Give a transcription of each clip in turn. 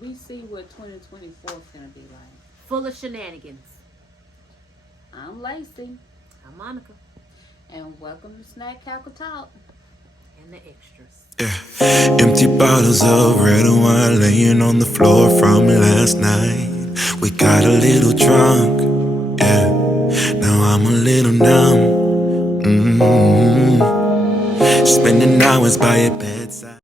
we see what 2024 is gonna be like. Full of shenanigans. I'm Lacey, I'm Monica. and welcome to Snack Cackle Talk. And the extras. Yeah. Empty bottles of red wine laying on the floor from last night. We got a little drunk, yeah. Now I'm a little numb. Spending hours by your bedside.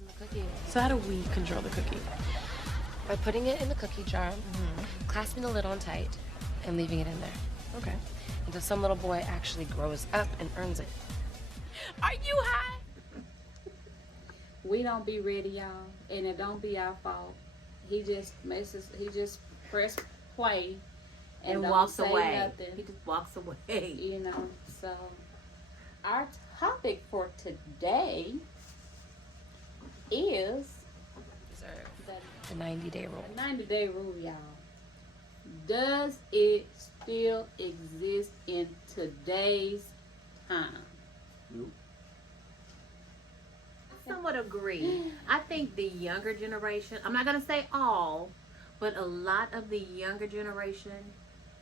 In the cookie. So how do we control the cookie? By putting it in the cookie jar, clasping the lid on tight, and leaving it in there. Okay. Until some little boy actually grows up and earns it. Are you high? We don't be ready, y'all, and it don't be our fault. He just press play And don't walks say away. nothing. He just walks away. You know, so our topic for today is The 90-day rule. the 90-day rule, y'all. Does it still exist in today's time? I somewhat agree. I think the younger generation, I'm not going to say all, but a lot of the younger generation,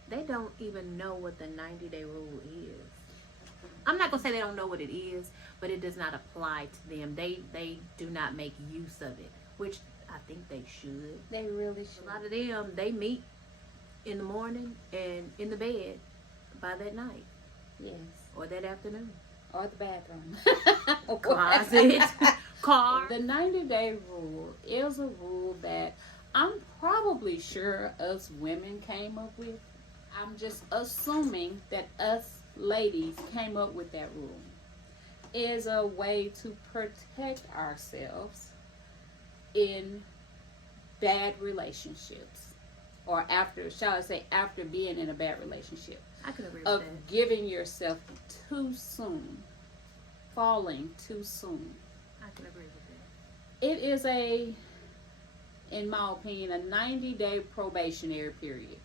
they don't even know what the 90-day rule is. I'm not going to say they don't know what it is, but it does not apply to them. They do not make use of it, which I think they should. They really A should. lot of them, they meet in the morning and in the bed by that night Yes. or that afternoon. Or the bathroom. Closet, car. The 90-day rule is a rule that I'm probably sure us women came up with. I'm just assuming that us ladies came up with that rule. Is a way to protect ourselves in bad relationships, or after, shall I say, after being in a bad relationship, I can agree with of that. giving yourself too soon, falling too soon. I can agree with that. It is in my opinion, a 90-day probationary period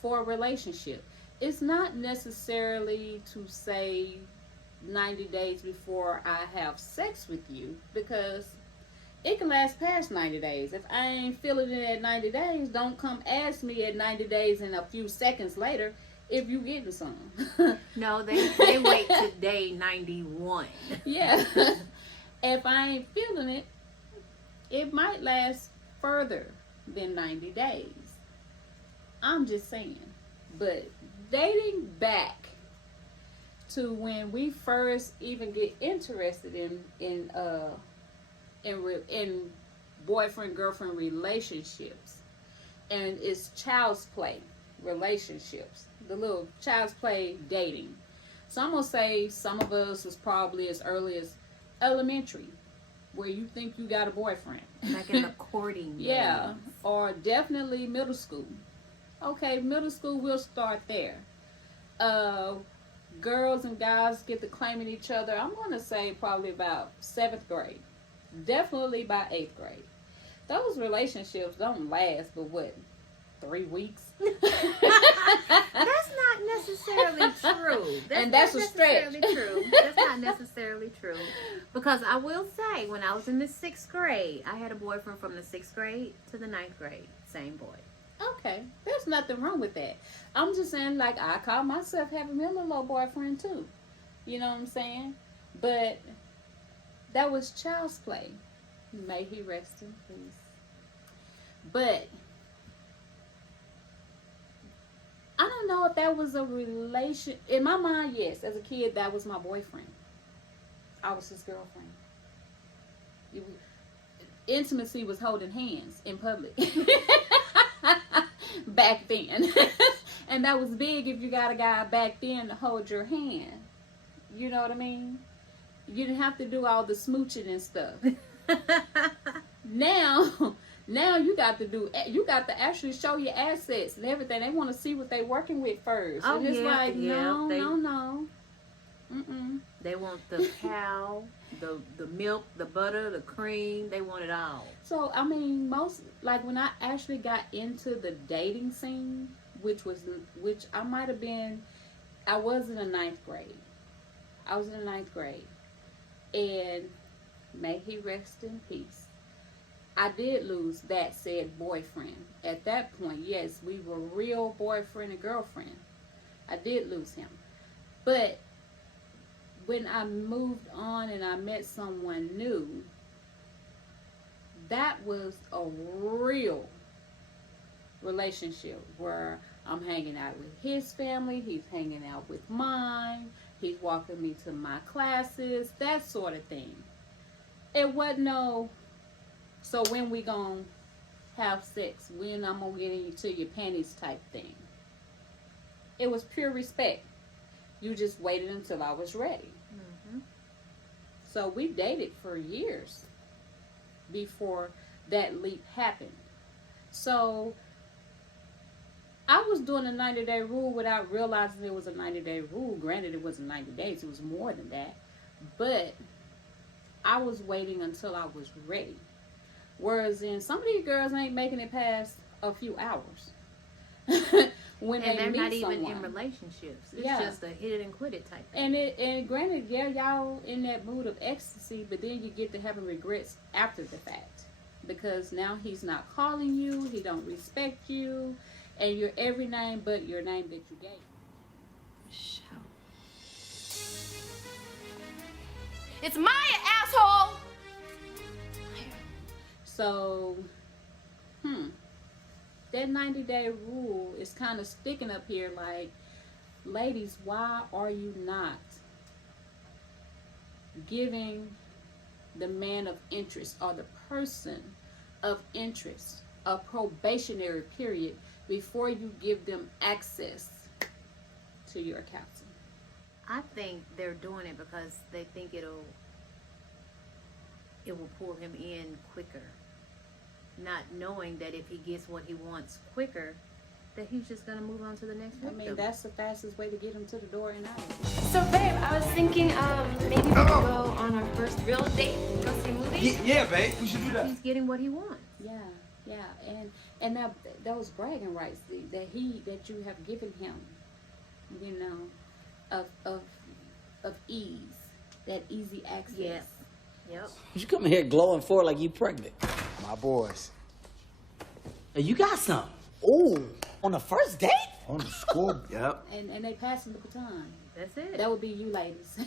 for a relationship. It's not necessarily to say 90 days before I have sex with you, because it can last past 90 days. If I ain't feeling it at 90 days, don't come ask me at 90 days and a few seconds later if you getting some. No, they wait to day 91. Yeah. If I ain't feeling it, it might last further than 90 days. I'm just saying. But dating back to when we first even get interested in boyfriend girlfriend relationships, and it's child's play relationships, the little child's play dating. So I'm gonna say some of us was probably as early as elementary, where you think you got a boyfriend. Like in the courting. Yeah, days. or definitely middle school. Okay, middle school, we'll start there. Girls and guys get to claiming each other. I'm going to say probably about 7th grade. Definitely by 8th grade. Those relationships don't last but what, 3 weeks? That's not necessarily true. And that's not a stretch. necessarily true. That's not necessarily true. Because I will say, when I was in the 6th grade, I had a boyfriend from the 6th grade to the 9th grade. Same boy. Okay, there's nothing wrong with that. I'm just saying, like, I call myself having me a little boyfriend too. You know what I'm saying? But that was child's play. May he rest in peace. But I don't know if that was a relation. In my mind, yes. As a kid, that was my boyfriend. I was his girlfriend. Intimacy was holding hands in public. Back then. And that was big if you got a guy back then to hold your hand. You know what I mean? You didn't have to do all the smooching and stuff. Now you got to actually show your assets and everything. They want to see what they working with first. Oh, and it's yeah, like, yeah, no. Mm-mm. They want the cow, the milk, the butter, the cream. They want it all. So, I mean, like when I actually got into the dating scene, which I might have been, I was in the ninth grade. I was in the ninth grade. And may he rest in peace. I did lose that said boyfriend. At that point, yes, we were real boyfriend and girlfriend. I did lose him. But when I moved on and I met someone new, that was a real relationship where I'm hanging out with his family, he's hanging out with mine, he's walking me to my classes, that sort of thing. It wasn't no, so when we gonna have sex, when I'm gonna get into your panties type thing. It was pure respect. You just waited until I was ready. Mm-hmm. So we dated for years before that leap happened. So I was doing a 90-day rule without realizing it was a 90-day rule. Granted, it wasn't 90 days. It was more than that. But I was waiting until I was ready. Whereas in some of these girls ain't making it past a few hours. When And they they're meet not even someone. in relationships. It's Yeah. just a hit it and quit it type thing. And granted, yeah, y'all in that mood of ecstasy, but then you get to having regrets after the fact. Because now he's not calling you, he don't respect you, and you're every name but your name that you gave. It's Maya, asshole! So, that 90-day rule is kind of sticking up here like, ladies, why are you not giving the man of interest or the person of interest a probationary period before you give them access to your account? I think they're doing it because they think it will pull him in quicker. Not knowing that if he gets what he wants quicker, that he's just going to move on to the next I victim. mean, that's the fastest way to get him to the door and out. So, babe, I was thinking maybe we could go on our first real date, go see a movie. Yeah, babe, we should do that. He's getting what he wants. Yeah, and now those bragging rights that you have given him, you know, of ease, that easy access. Yes. Yep. You come here glowing for like you pregnant. My boys. Hey, you got something. Ooh, on the first date? On the school. Yep. And they passing the baton. That's it. That would be you ladies.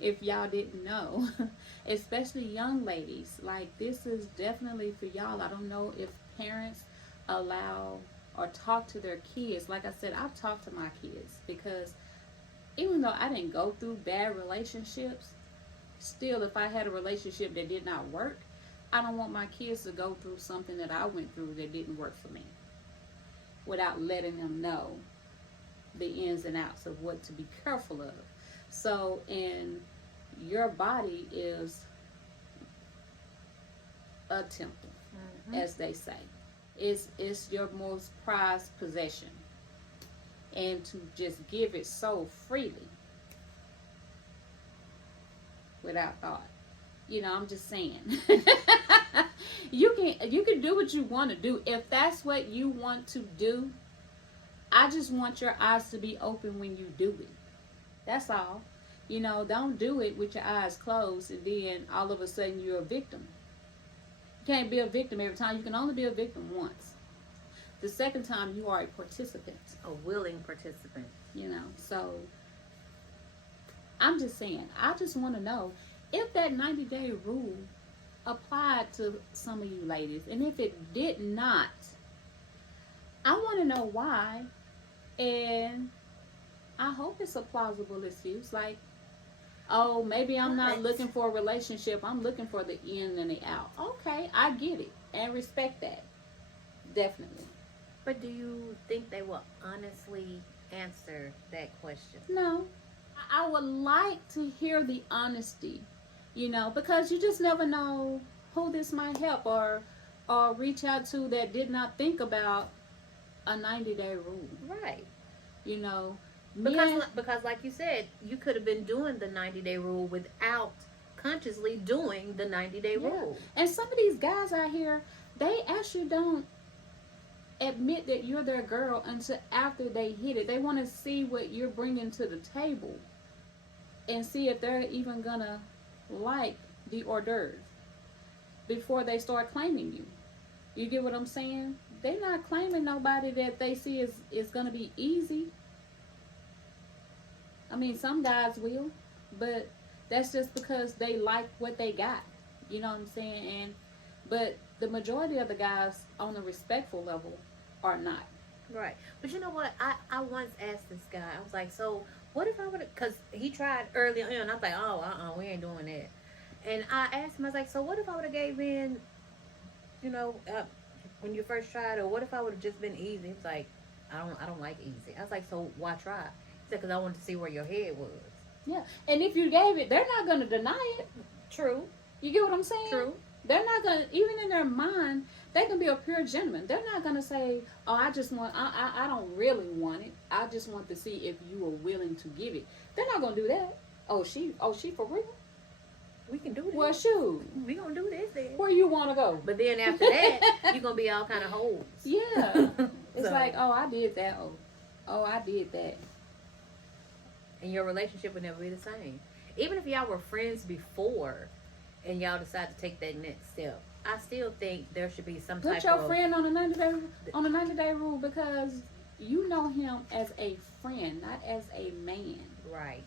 If y'all didn't know. Especially young ladies. Like, this is definitely for y'all. I don't know if parents allow or talk to their kids. Like I said, I've talked to my kids because even though I didn't go through bad relationships, still, if I had a relationship that did not work, I don't want my kids to go through something that I went through that didn't work for me without letting them know the ins and outs of what to be careful of. So, and your body is a temple, as they say. It's your most prized possession. And to just give it so freely without thought. You know, I'm just saying. You can do what you want to do. If that's what you want to do, I just want your eyes to be open when you do it. That's all. You know, don't do it with your eyes closed and then all of a sudden you're a victim. You can't be a victim every time. You can only be a victim once. The second time you are a participant. A willing participant. You know, so I'm just saying, I just want to know if that 90-day rule applied to some of you ladies. And if it did not, I want to know why. And I hope it's a plausible excuse. Like, oh, maybe I'm not looking for a relationship. I'm looking for the in and the out. Okay, I get it and respect that. Definitely. But do you think they will honestly answer that question? No. I would like to hear the honesty, you know, because you just never know who this might help or reach out to that did not think about a 90-day rule. Right. You know, Because like you said, you could have been doing the 90-day rule without consciously doing the 90-day rule. And some of these guys out here, they actually don't admit that you're their girl until after they hit it. They want to see what you're bringing to the table and see if they're even gonna like the hors d'oeuvres before they start claiming you. You get what I'm saying? They're not claiming nobody that they see is gonna be easy. I mean, some guys will, but that's just because they like what they got. You know what I'm saying? But the majority of the guys on the respectful level are not. Right. But you know what? I once asked this guy, I was like, so what if I would have, because he tried early on, and I was like, oh, we ain't doing that. And I asked him, I was like, so what if I would have gave in, when you first tried, or what if I would have just been easy? He was like, I don't like easy. I was like, so why try? He said, because I wanted to see where your head was. Yeah. And if you gave it, they're not going to deny it. True. You get what I'm saying? True. They're not going to, even in their mind, they can be a pure gentleman. They're not going to say, oh, I don't really want it. I just want to see if you are willing to give it. They're not going to do that. Oh, she for real? We can do this. Well, shoot. We gonna do this then. Where you want to go? But then after that, you're going to be all kind of hoes. Yeah. It's So- like, oh, I did that. Oh, I did that. And your relationship would never be the same. Even if y'all were friends before and y'all decide to take that next step, I still think there should be some Put type your of... friend on a 90-day rule because you know him as a friend, not as a man. Right.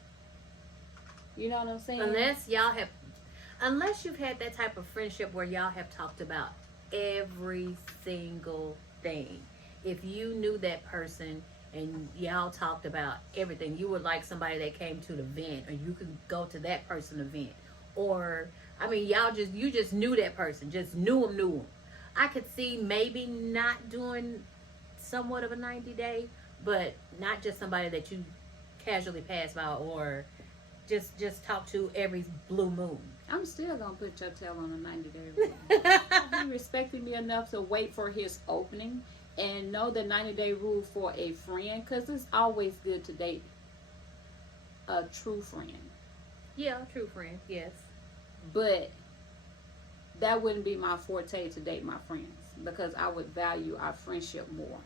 You know what I'm saying? Unless you've had that type of friendship where y'all have talked about every single thing. If you knew that person and y'all talked about everything, you would like somebody that came to the event, or you could go to that person's event. Or, I mean, you just knew that person, just knew him. I could see maybe not doing somewhat of a 90-day, but not just somebody that you casually pass by or just talk to every blue moon. I'm still gonna put your tail on a 90-day rule. He respected me enough to wait for his opening and know the 90-day rule for a friend, because it's always good to date a true friend. Yeah, true friend, yes. But that wouldn't be my forte to date my friends, because I would value our friendship more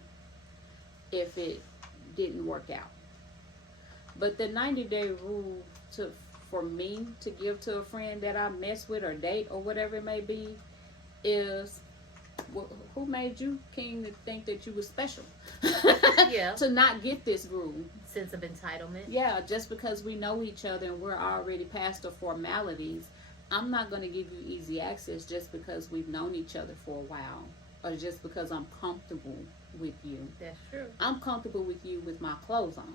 if it didn't work out. But the 90-day rule for me to give to a friend that I mess with or date or whatever it may be is, who made you king to think that you were special? Yeah. To not get this rule. Sense of entitlement. Yeah, just because we know each other and we're already past the formalities, I'm not going to give you easy access just because we've known each other for a while, or just because I'm comfortable with you. That's true. I'm comfortable with you with my clothes on.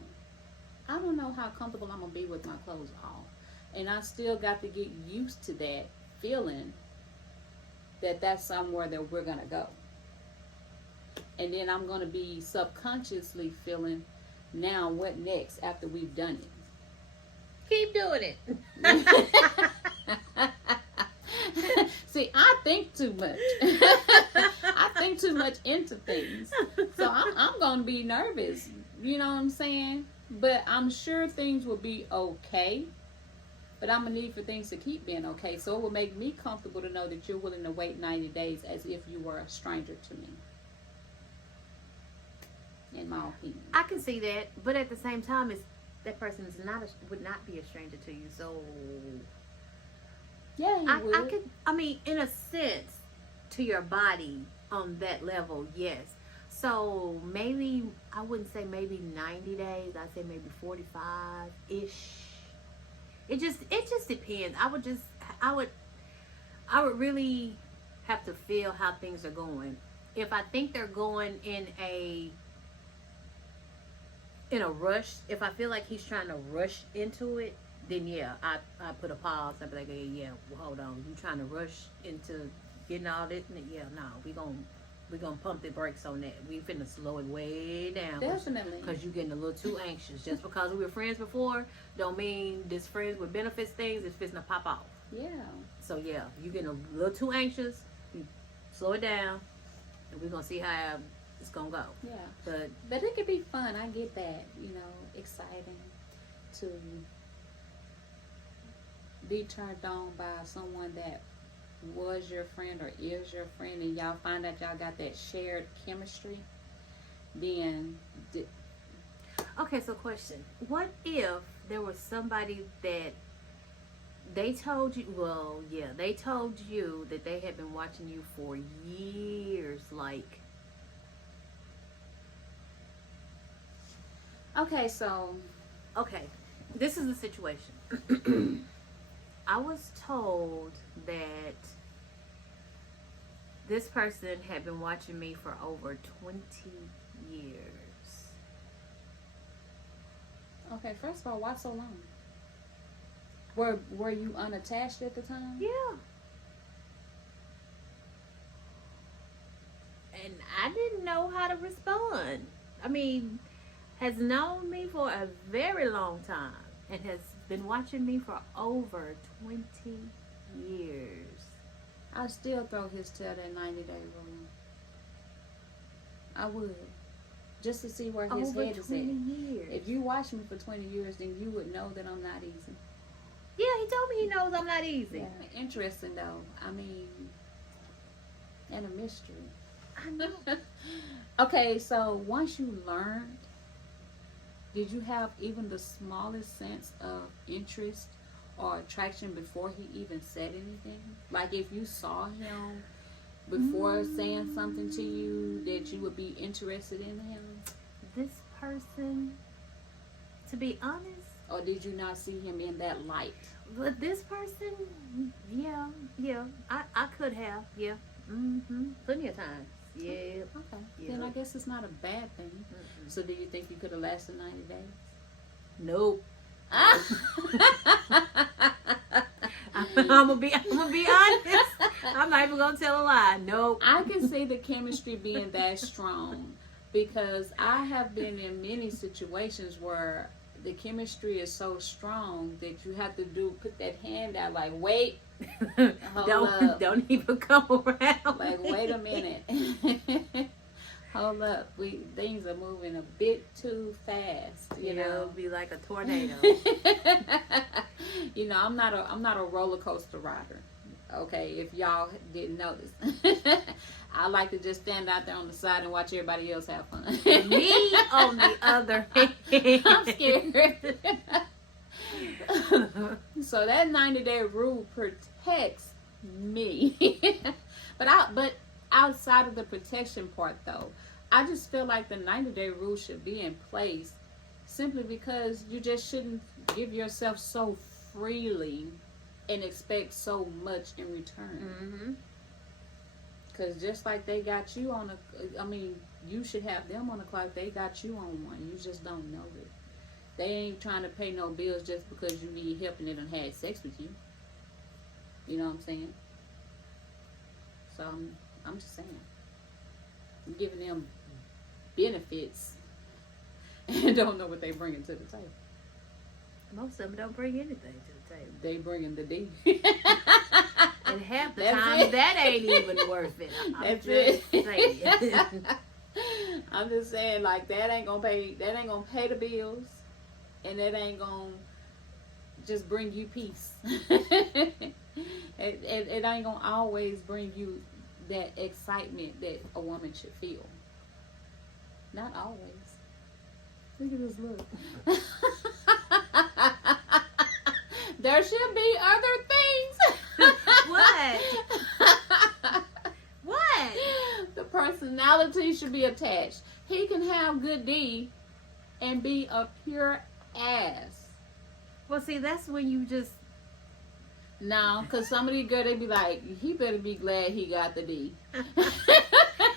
I don't know how comfortable I'm going to be with my clothes off. And I still got to get used to that feeling that that's somewhere that we're going to go. And then I'm going to be subconsciously feeling, now what next after we've done it? Keep doing it. See, I think too much. I think too much into things. So I'm going to be nervous. You know what I'm saying? But I'm sure things will be okay. But I'm going to need for things to keep being okay. So it will make me comfortable to know that you're willing to wait 90 days as if you were a stranger to me. In my opinion. I can see that, but at the same time, that person would not be a stranger to you. So yeah, he would. I mean, in a sense, to your body on that level, yes. So maybe I wouldn't say maybe 90 days. I'd say maybe 45-ish. It just depends. I would really have to feel how things are going. If I think they're going in a rush, if I feel like he's trying to rush into it, then yeah, I put a pause. I'd be like, hey, yeah, well, hold on, you trying to rush into getting all this? Yeah, no, we gonna pump the brakes on that. We finna slow it way down. Definitely. Because you're getting a little too anxious. Just because we were friends before, don't mean this friends with benefits things is fixing to pop off. Yeah. So yeah, you're getting a little too anxious. We slow it down, and we're gonna see how it's gonna go. Yeah. But it could be fun. I get that. You know, exciting to be turned on by someone that was your friend or is your friend, and y'all find out y'all got that shared chemistry. then Okay, so question. What if there was somebody that they told you, they told you that they had been watching you for years, like, okay, so okay, this is the situation. I was told that this person had been watching me for over 20 years. okay, first of all, why so long? Were you unattached at the time? Yeah. And I didn't know how to respond. I mean, has known me for a very long time and has been watching me for over 20 years. I still throw his tail that 90-day rule. I would. Just to see where his Over head is 20 at. years. If you watch me for 20 years, then you would know that I'm not easy. Yeah, he told me he knows I'm not easy. Yeah, interesting though. I mean, and a mystery. I know. Okay, so once you learned, did you have even the smallest sense of interest or attraction before he even said anything? Like if you saw him before saying something to you, that you would be interested in him? This person, to be honest, Or did you not see him in that light? but this person, yeah, I could have, yeah, plenty of times, yeah. Okay. Yeah. Then I guess it's not a bad thing. So do you think you could have lasted 90 days? Nope. I'm gonna be honest. I'm not even gonna tell a lie. Nope. I can see the chemistry being that strong because I have been in many situations where the chemistry is so strong that you have to put that hand out like, wait, hold up. Don't even come around. Like, wait a minute. Hold up. Things are moving a bit too fast, you know. It'll be like a tornado. You know, I'm not a roller coaster rider. Okay, if y'all didn't notice. I like to just stand out there on the side and watch everybody else have fun. Me, on the other hand, I'm scared. So that 90-day rule protects me. But outside of the protection part though, I just feel like the 90-day rule should be in place simply because you just shouldn't give yourself so freely and expect so much in return. Because just like they got you on you should have them on the clock. They got you on one. You just don't know it. They ain't trying to pay no bills just because you need help and they done had sex with you. You know what I'm saying? So I'm just saying. I'm giving them benefits and don't know what they bringing to the table. most of them don't bring anything to the table. They bringing the D. And half the That's time, it. that ain't even worth it. I'm That's just it. saying. I'm just saying, like, that ain't gonna pay the bills, and that ain't gonna just bring you peace. It ain't gonna always bring you that excitement that a woman should feel. Not always. Look at this look. There should be other things. What? What? The personality should be attached. He can have good D and be a pure ass. Well, see, that's when you just. No, because some of these girls, they be like, he better be glad he got the D.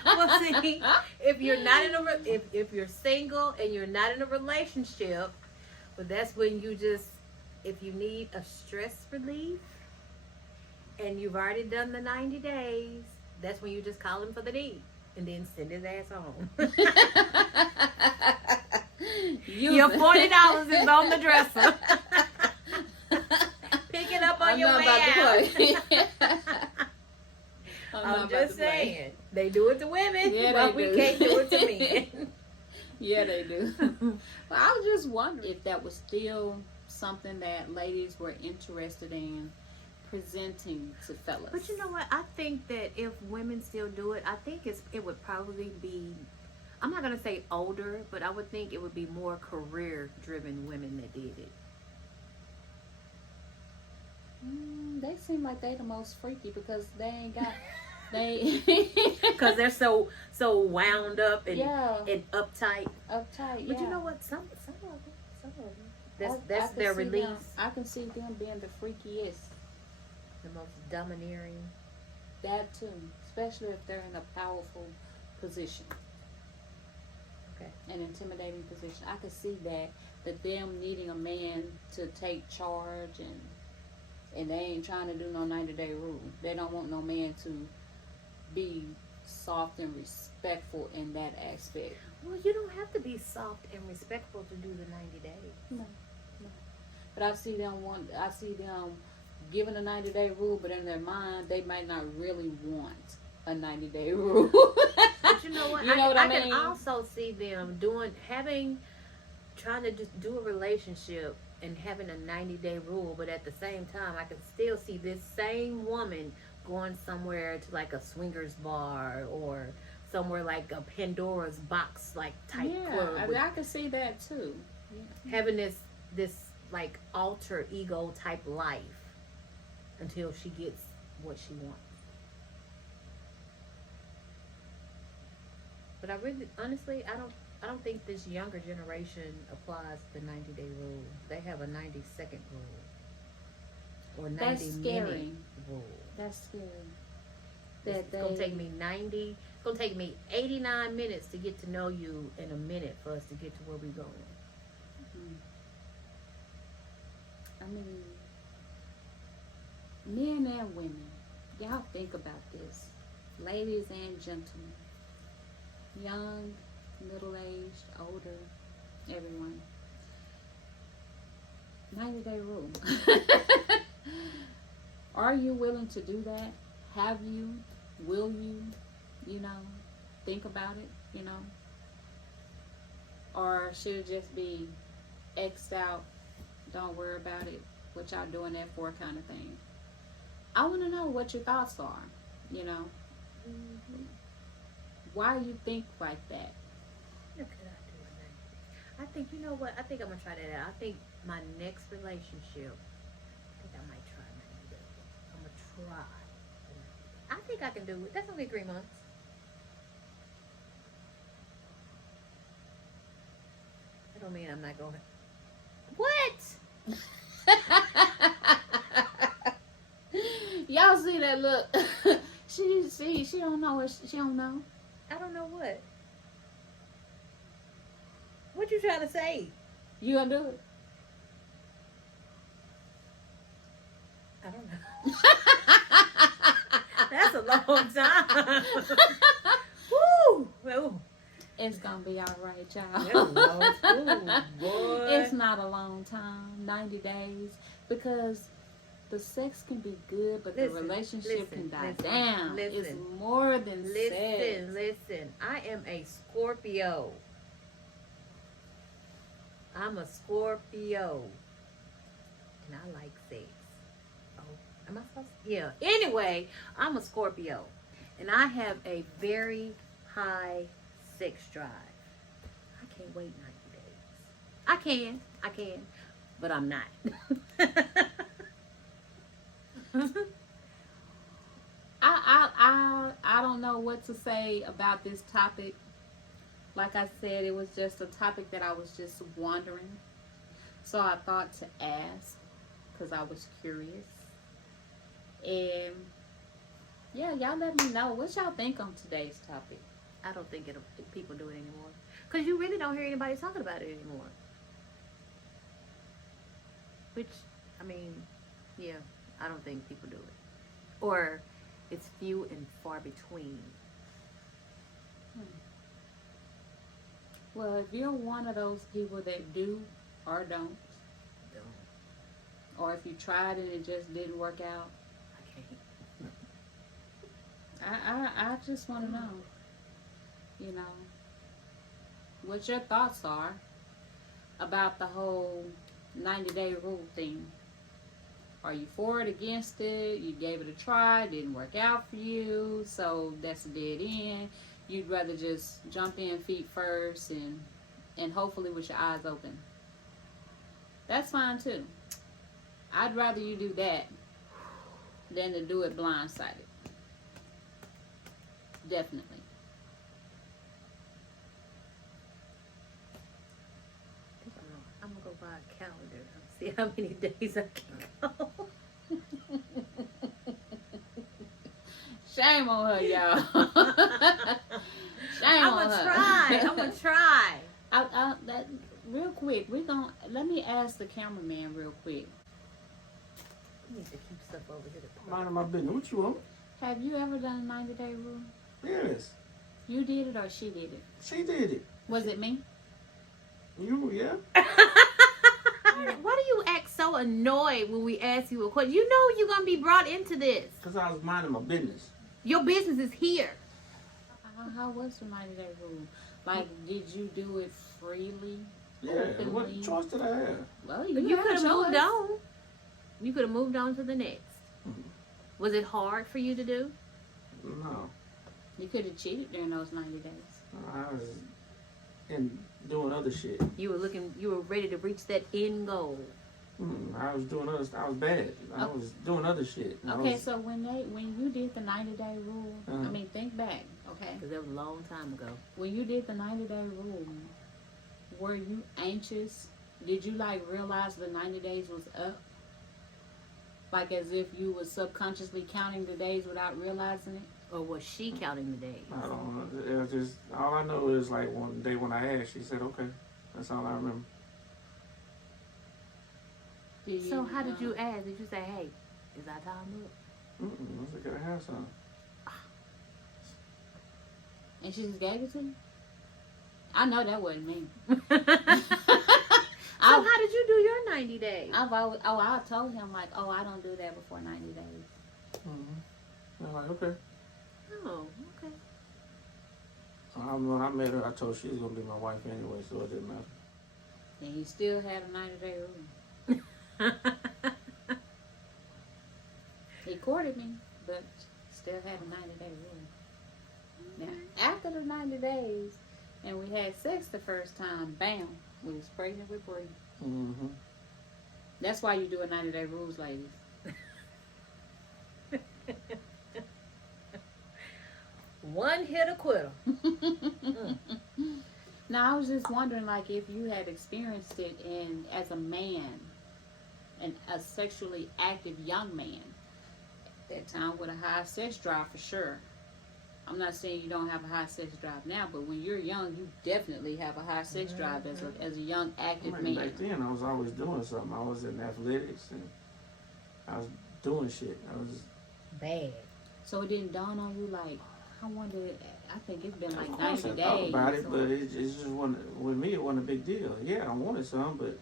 Well, see, if you're not in if you're single and you're not in a relationship, but that's when you just, if you need a stress relief and you've already done the 90 days, that's when you just call him for the D and then send his ass home. Your $40 is on the dresser. Pick it up on your way out. I'm just saying, they do it to women, Yeah, but they we do. can't do it to men. Yeah, they do. Well, I was just wondering if that was still something that ladies were interested in presenting to fellas. But you know what? I think that if women still do it, I think it would probably be I'm not gonna say older, but I would think it would be more career-driven women that did it. They seem like they the most freaky because they ain't got they Because they're so wound up and yeah and uptight. uptight. But yeah. you know what? Some of them. I That's can their see release. them- I can see them being the freakiest. The most domineering. That too, especially if they're in a powerful position. Okay. An intimidating position. I could see that them needing a man to take charge and they ain't trying to do no 90-day rule. They don't want no man to be soft and respectful in that aspect. Well, you don't have to be soft and respectful to do the 90 days. No. But I see them giving a 90-day rule, but in their mind they might not really want a 90-day rule. But you know what? You know what I can mean? also see them trying to just do a relationship and having a 90-day rule, but at the same time, I can still see this same woman going somewhere to like a swingers bar or somewhere like a Pandora's box like type club. I can see that too. Having this like alter ego type life until she gets what she wants. But I really, honestly, I don't think this younger generation applies the 90-day rule. They have a 90-second rule or 90-minute rule. That's scary. It's gonna take me 90. It's gonna take me 89 minutes to get to know you, and a minute for us to get to where we going. I mean, men and women, y'all think about this. Ladies and gentlemen, young, middle-aged, older, everyone. 90-day rule. Are you willing to do that? Have you? Will you? Think about it, Or should it just be X'd out, don't worry about it, what y'all doing that for kind of thing? I want to know what your thoughts are, Why you think like that? What could I do with that? I think, you know what? I think I'm going to try that out. I think my next relationship, I might try 90 days. I'm going to try. I think I can do it. That's only 3 months. That don't mean I'm not going to. What? Y'all see that look? she don't know what she don't know. I don't know what. What you trying to say? You gonna do it? I don't know. That's a long time. Woo! Woo. It's gonna be all right, y'all. That's a long time, boy. It's not a long time, 90 days, because the sex can be good, but the relationship can die down. It's more than sex. Listen. I am a Scorpio. I'm a Scorpio. And I like sex. Oh, am I supposed to? Yeah. Anyway, I'm a Scorpio. And I have a very high sex drive. I can't wait 90 days. I can. But I'm not. I don't know what to say about this topic. Like I said, it was just a topic that I was just wondering. So I thought to ask because I was curious. And yeah, y'all let me know what y'all think on today's topic. I don't think people do it anymore. Because you really don't hear anybody talking about it anymore. Which, I mean, yeah, I don't think people do it. Or it's few and far between. Well, if you're one of those people that do or don't, or if you tried and it just didn't work out, I can't. I just want to know, what your thoughts are about the whole 90-day rule thing. Are you for it, against it? You gave it a try, didn't work out for you, so that's a dead end. you'd rather just jump in feet first and hopefully with your eyes open. That's fine too. I'd rather you do that than to do it blindsided. Definitely. I'm gonna go buy a calendar and see how many days I can go. Shame on her, y'all. Shame I'm on gonna her. try. I'm gonna try. That real quick. Let me ask the cameraman real quick. I need to keep stuff over here. Minding my business. What you want? Have you ever done a 90-day rule? Yes. You did it or she did it? She did it. Was it me? You, yeah. Why do you act so annoyed when we ask you a question? You know you're gonna be brought into this. Because I was minding my business. Your business is here. How was the 90-day rule? Like, did you do it freely? Yeah. What Openly? choice did I have? Well, You you could have moved choice. on. You could have moved on to the next. Mhm. Was it hard for you to do? No. You could have cheated during those 90 days. I was in doing other shit. You were ready to reach that end goal. I was doing other. I was bad. I was doing other shit. Okay, so when you did the 90-day rule, Uh-huh. I mean, think back, okay? Because that was a long time ago. When you did the 90-day rule, were you anxious? Did you like realize the 90 days was up? Like as if you were subconsciously counting the days without realizing it? Or was she counting the days? I don't know. It was just all I know is like one day when I asked, she said, "Okay." That's all I remember. So how did you ask? Did you say, "Hey, is our time up?" I said, "Can I have some?" And she just gave it to you? I know that wasn't me. So how did you do your 90 days? I told him like, I don't do that before 90 days. I'm like, okay. Oh, okay. When I met her, I told her she was gonna be my wife anyway, so it didn't matter. And you still had a 90-day rule. He courted me, but still had a 90-day rule. Now, after the 90 days, and we had sex the first time, bam, we was pregnant with Bree. Mm-hmm. That's why you do a 90-day rules, ladies. One hit a quitter. Now, I was just wondering, like, if you had experienced it as a man, and a sexually active young man, at that time with a high sex drive for sure. I'm not saying you don't have a high sex drive now, but when you're young, you definitely have a high sex drive as a young active man. Back then, I was always doing something. I was in athletics and I was doing shit. I was Bad. So it didn't dawn on you like, I wonder. I think it's been like of course 90 I days. thought about it, or- but it just wasn't, with me, it wasn't a big deal. Yeah, I wanted some, but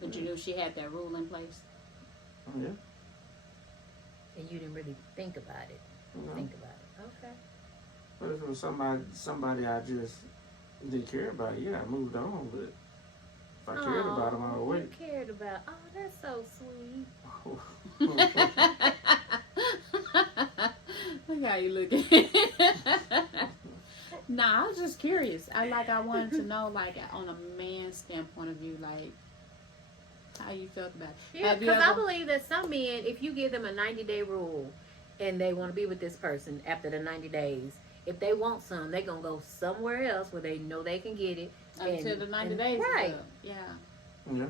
But you knew she had that rule in place. yeah. And you didn't really think about it. No. Think about it. Okay. But if it was somebody I just didn't care about, yeah, I moved on. But if I cared about them, I would wait. You cared about. Oh, that's so sweet. Look how you looking. Nah, I was just curious. I wanted to know, like, on a man's standpoint of view, like, how you felt about it. Yeah, Have you because I ever- believe that some men, if you give them a 90-day rule and they want to be with this person after the 90 days, if they want some, they're going to go somewhere else where they know they can get it. Until the 90 days right. is up. Yeah. Yeah,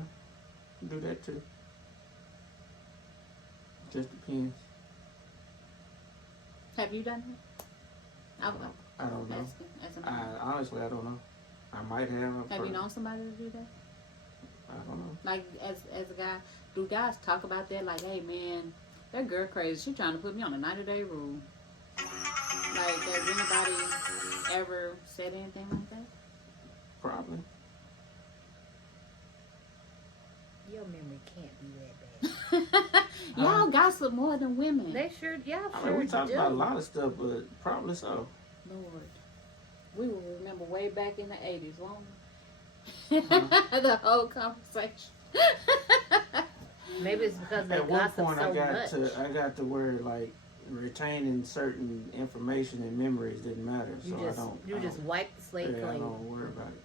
do that too. Just depends. Have you done it? I don't know. Asking, as a man. Honestly, I don't know. I might have. Have you known somebody to do that? I don't know. Like, as a guy, do guys talk about that? Like, hey, man, that girl crazy. She trying to put me on a 90-day rule. Like, has anybody ever said anything like that? Probably. Your memory can't be that bad. Y'all gossip more than women. They sure, yeah, I sure mean, we talked do. about a lot of stuff, but probably so. Lord. We will remember way back in the 80s, won't we? The whole conversation. Maybe it's because they At one gossip point, so I much. got to where like retaining certain information and memories didn't matter. So I don't. Just wipe the slate Yeah, I clean. don't worry about it.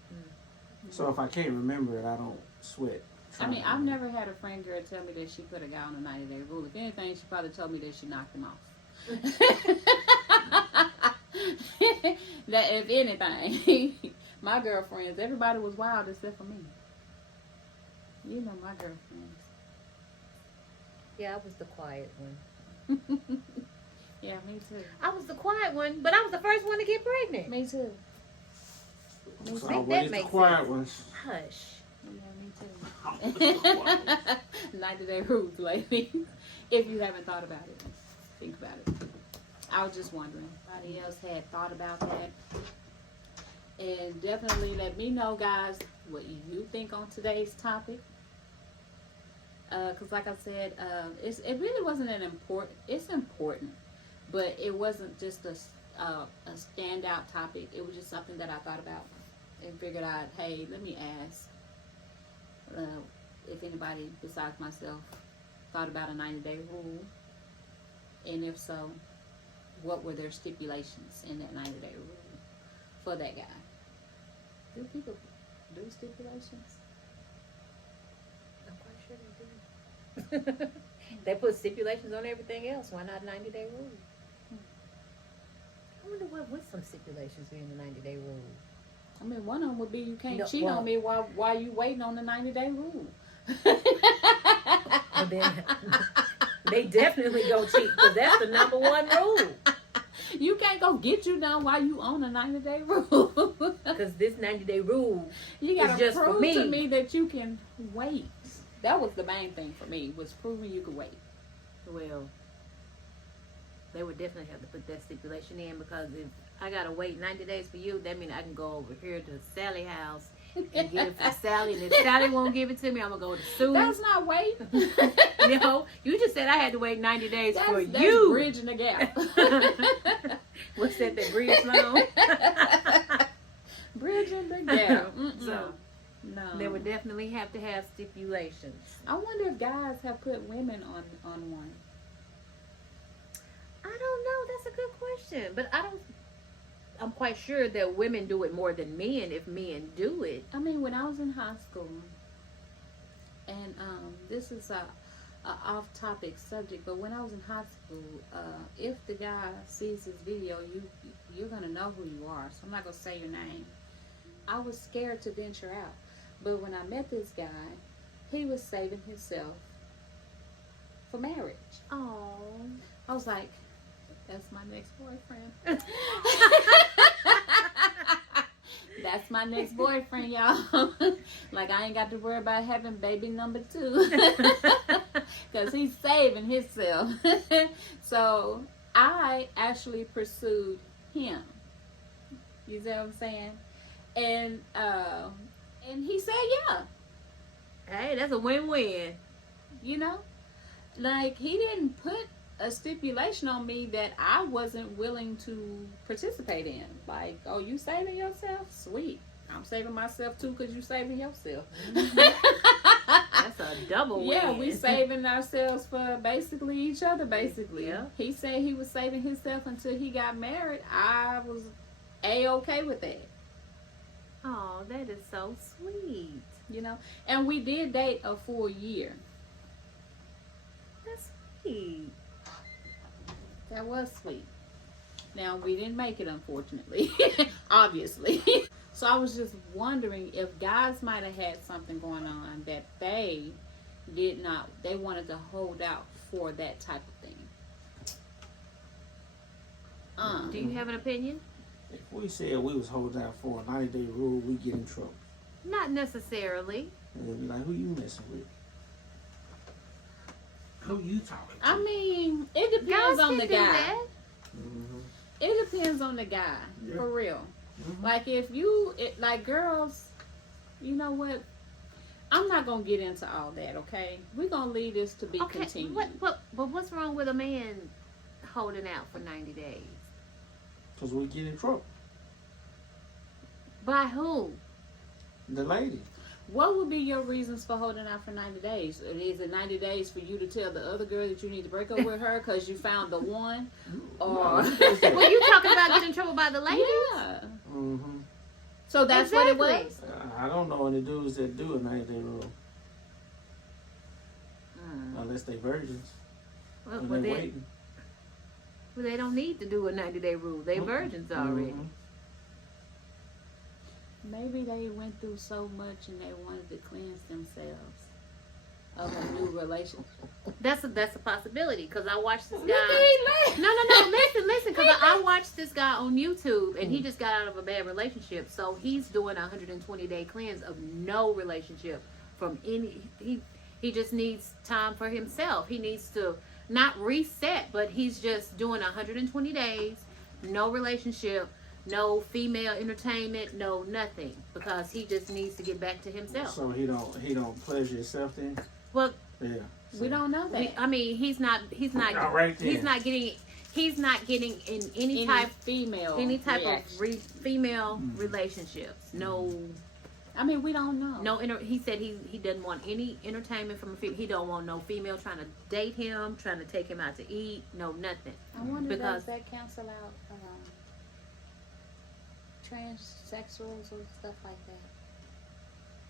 So if I can't remember it, I don't sweat. I mean, I've never had a friend girl tell me that she put a guy on a 90-day rule. If anything, she probably told me that she knocked him off. That if anything, my girlfriends, everybody was wild except for me. You know my girlfriends. Yeah, I was the quiet one. Yeah, me too. I was the quiet one, but I was the first one to get pregnant. Me too. So Make always that the make quiet sense. ones. Hush. Yeah, me too. 90-day rules, ladies. If you haven't thought about it, think about it. I was just wondering if anybody else had thought about that. And definitely let me know, guys, what you think on today's topic. Because like I said, it really wasn't an important, it's important, but it wasn't just a standout topic. It was just something that I thought about and figured out, hey, let me ask if anybody besides myself thought about a 90-day rule, and if so, what were their stipulations in that 90-day rule for that guy. Do people do stipulations? I'm quite sure they do. They put stipulations on everything else. Why not 90-day rule? I wonder what would some stipulations be in the 90-day rule. I mean, one of them would be you can't No, cheat well- on me while you waiting on the 90-day rule. Well, then they definitely go cheat because that's the number one rule. You can't go get you done while you on a 90-day rule. Because this 90-day rule, You gotta It's just for prove me. to me that you can wait. That was the main thing for me, was proving you could wait. well, they would definitely have to put that stipulation in because if I gotta wait 90 days for you, that means I can go over here to Sally's house and get it for Sally. And if Sally won't give it to me, I'm gonna go to Sue. That's not waiting. No, you just said I had to wait 90 days for That's you. bridging the gap. What's that bridge loan? Bridging the gap. So, no. they would definitely have to have stipulations. I wonder if guys have put women on one. I don't know. That's a good question. But I'm quite sure that women do it more than men if men do it. I mean, when I was in high school, and this is a off-topic subject, but when I was in high school, if the guy sees this video, you're gonna know who you are. So I'm not gonna say your name. I was scared to venture out, but when I met this guy, he was saving himself for marriage. Oh. I was like, that's my next boyfriend. That's my next boyfriend, y'all. Like, I ain't got to worry about having baby number 2. Because he's saving himself. So, I actually pursued him. You see what I'm saying? And he said yeah. Hey, that's a win-win. You know? Like, he didn't put a stipulation on me that I wasn't willing to participate in. Like, oh, you saving yourself? Sweet. I'm saving myself too because you saving yourself. That's a double win. Yeah, we saving ourselves for basically each other, basically. Yeah. He said he was saving himself until he got married. I was A-okay with that. Oh, that is so sweet. You know? And we did date a full year. That's sweet. That was sweet. Now, we didn't make it, unfortunately. Obviously. So I was just wondering if guys might have had something going on that they wanted to hold out for that type of thing. Do you have an opinion? If we said we was holding out for a 90-day rule, we get in trouble. Not necessarily. And they'll be like, who you messing with? Who you talking to? I mean, it Guys depends on can the do guy. that. Mm-hmm. It depends on the guy, Yeah. for real. Mm-hmm. Like, like girls, you know what? I'm not going to get into all that, okay? We're going to leave this to be Okay, continued. but what's wrong with a man holding out for 90 days? Because we get in trouble. By who? The lady. What would be your reasons for holding out for 90 days? Is it 90 days for you to tell the other girl that you need to break up with her because you found the one? Or Well, you talking about getting in trouble by the ladies? yeah. Mm-hmm. So that's what it was? I don't know any dudes that do a 90-day rule. Unless they virgins. Well, And well, they waiting. they don't need to do a 90-day rule. They virgins already. Maybe they went through so much and they wanted to cleanse themselves of a new relationship. That's a possibility because I watched this Look guy. at he No, listen, because I watched this guy on YouTube and he just got out of a bad relationship, so he's doing a 120-day cleanse of no relationship from any. He just needs time for himself. He needs to not reset, but he's just doing 120 days, no relationship, no female entertainment, no nothing, because he just needs to get back to himself. So he don't pleasure himself then? Well, Yeah. We don't know that. I mean, he's not All right then. he's not getting in any type female of female relationships. No, I mean, we don't know. he said he doesn't want any entertainment from a female. He don't want no female trying to date him, trying to take him out to eat. No, nothing. I wonder because does that cancel out transsexuals or stuff like that?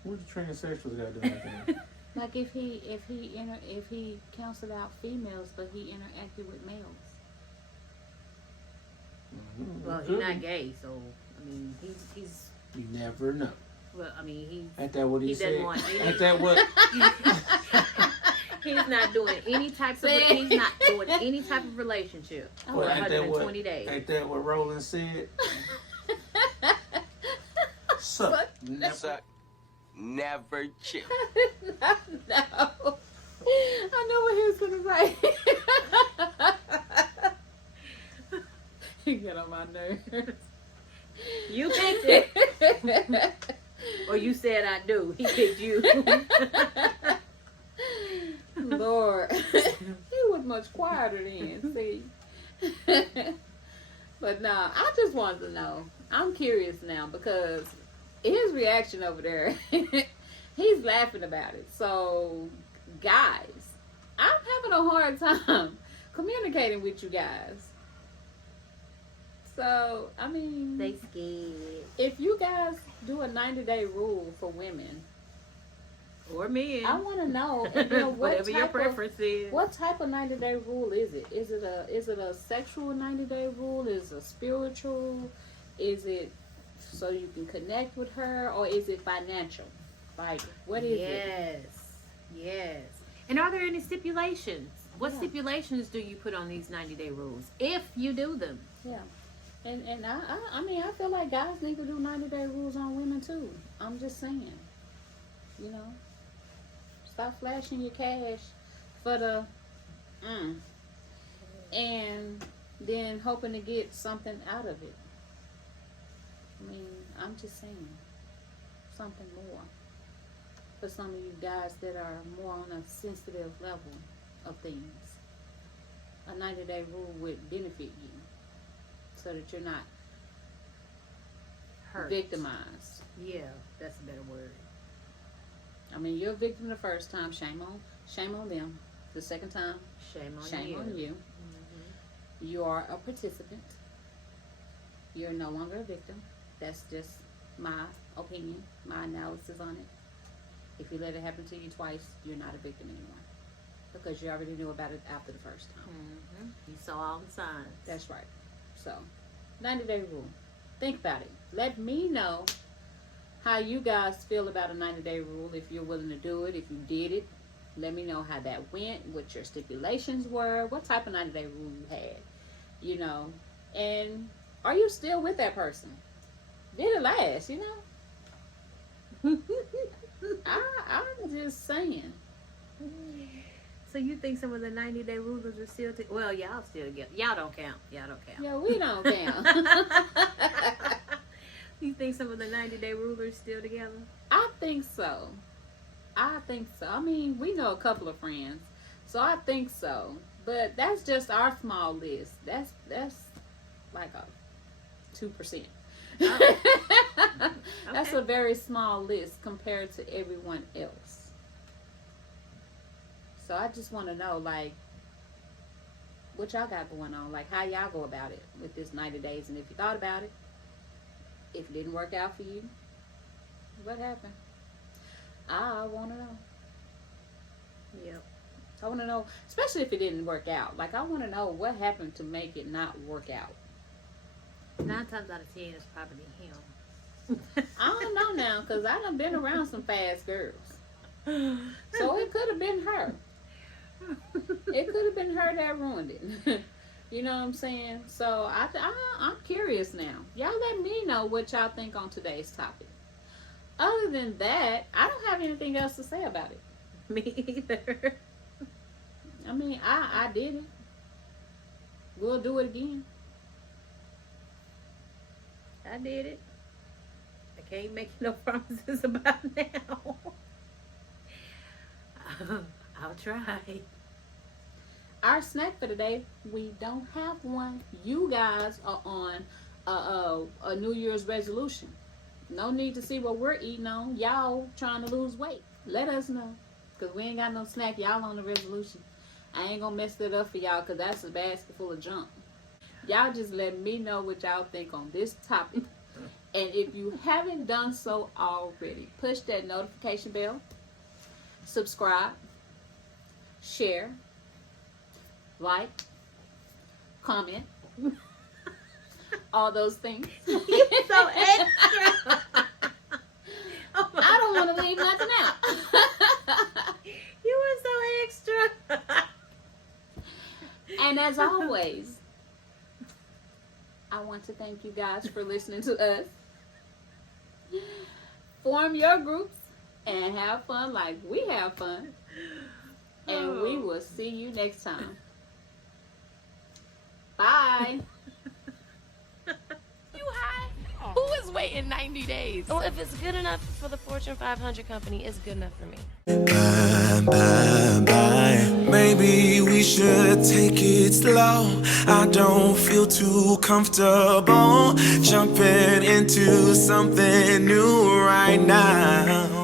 What the transsexuals got to do with anything? Like if he canceled out females, but he interacted with males. Well, he's not gay, so I mean, he's. You never know. Well, I mean, Ain't that what he said? doesn't want any. Ain't that what? He's not doing any types of. He's not doing any type of relationship for Well, ain't that 120 what? days. Ain't that what Roland said? Suck. Suck. Never chill. No. I know what he was gonna say. He get on my nerves. You picked it, or you said I do. He picked you. Lord, he was much quieter then. See, but nah, I just wanted to know. I'm curious now because his reaction over there, he's laughing about it. So, guys, I'm having a hard time communicating with you guys. So, I mean, They scared. if you guys do a 90-day rule for women, Or men. I want to know, what Whatever your type of- preference is. What type of 90-day rule is it? Is it a sexual 90-day rule? Is it a spiritual? Is it so you can connect with her, or is it financial? Like, what is it? Yes. And are there any stipulations? What Yeah. stipulations do you put on these 90-day rules, if you do them? Yeah. And I mean, I feel like guys need to do 90-day rules on women too. I'm just saying. You know, stop flashing your cash for the and then hoping to get something out of it. I mean, I'm just saying something more for some of you guys that are more on a sensitive level of things. A 90-day rule would benefit you so that you're not Hurt. victimized. Yeah, that's a better word. I mean, you're a victim the first time. Shame on them. The second time, Shame on shame you. on you. You are a participant. You're no longer a victim. That's just my opinion, my analysis on it. If you let it happen to you twice, you're not a victim anymore, because you already knew about it after the first time. You saw all the signs. That's right. So, 90-day rule. Think about it. Let me know how you guys feel about a 90-day rule, if you're willing to do it, if you did it. Let me know how that went, what your stipulations were, what type of 90-day rule you had, you know, and are you still with that person? Did it last, you know? I'm just saying. So you think some of the 90-day rulers are still well, y'all still together. Y'all don't count. Yeah, we don't count. You think some of the 90-day rulers still together? I think so. I mean, we know a couple of friends, so I think so. But that's just our small list. That's like a 2%. That's a very small list compared to everyone else. So I just want to know, like, what y'all got going on? Like, how y'all go about it with this 90 days? And if you thought about it, if it didn't work out for you, what happened? I want to know. Yep. I want to know, especially if it didn't work out. Like, I want to know what happened to make it not work out. 9 times out of 10, it's probably him. I don't know now, because I done been around some fast girls. So it could have been her. It could have been her that ruined it. You know what I'm saying? So I'm curious now. Y'all let me know what y'all think on today's topic. Other than that, I don't have anything else to say about it. Me either. I mean, I did it. We'll do it again. I did it. I can't make no promises about now. I'll try. Our snack for today, we don't have one. You guys are on a New Year's resolution. No need to see what we're eating on. Y'all trying to lose weight. Let us know. Because we ain't got no snack. Y'all on the resolution. I ain't going to mess it up for y'all because that's a basket full of junk. Y'all just let me know what y'all think on this topic. And if you haven't done so already, push that notification bell. Subscribe. Share. Like. Comment. All those things. You're so extra. I don't want to leave nothing out. You were so extra. And as always, I want to thank you guys for listening to us. Form your groups and have fun like we have fun. And we will see you next time. Bye. You high? Who is waiting 90 days? Well, if it's good enough for the Fortune 500 company, it's good enough for me. Bye, bye, bye. Maybe we should take it slow. I don't feel too comfortable jumping into something new right now.